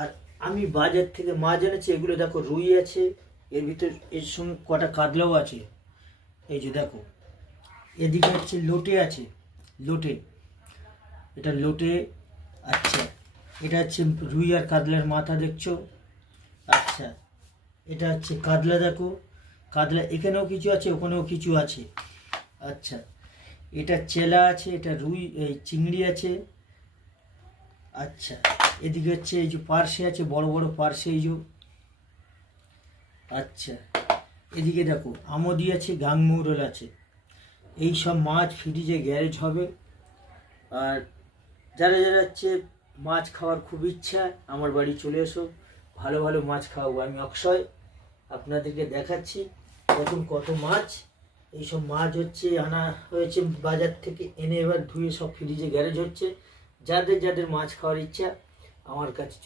আর আমি বাজার থেকে মাছ এনেছি, এগুলো দেখো রুই আছে, এর ভিতর এর সঙ্গে কটা কাতলাও আছে। এই যে দেখো, এদিকে হচ্ছে লোটে আছে, লোটে, এটা লোটে। আচ্ছা, এটা হচ্ছে রুই আর কাতলার মাথা দেখছো। আচ্ছা, এটা হচ্ছে কাতলা, দেখো কাতলা এখানেও কিছু আছে, ওখানেও কিছু আছে। আচ্ছা, এটা চেলা আছে, এটা রুই এই চিংড়ি আছে। আচ্ছা, এদিকে হচ্ছে এই যে পার্শে আছে, বড় বড় পার্শে এই যে। আচ্ছা, এদিকে দেখো আমোদি আছে, গাংমুরল আছে। এই সব মাছ ফ্রিজে গ্যারেজ হবে। আর যারা যারা হচ্ছে মাছ খাওয়ার খুব ইচ্ছা, আমার বাড়ি চলে এসো, ভালো ভালো মাছ খাওয়াবো। আমি অক্ষয় আপনাদেরকে দেখাচ্ছি কত কত মাছ। এইসব মাছ হচ্ছে আনা হয়েছে বাজার থেকে, এনে এবার ধুয়ে সব ফ্রিজে গ্যারেজ হচ্ছে। যাদের যাদের মাছ খাওয়ার ইচ্ছা আমার কাছে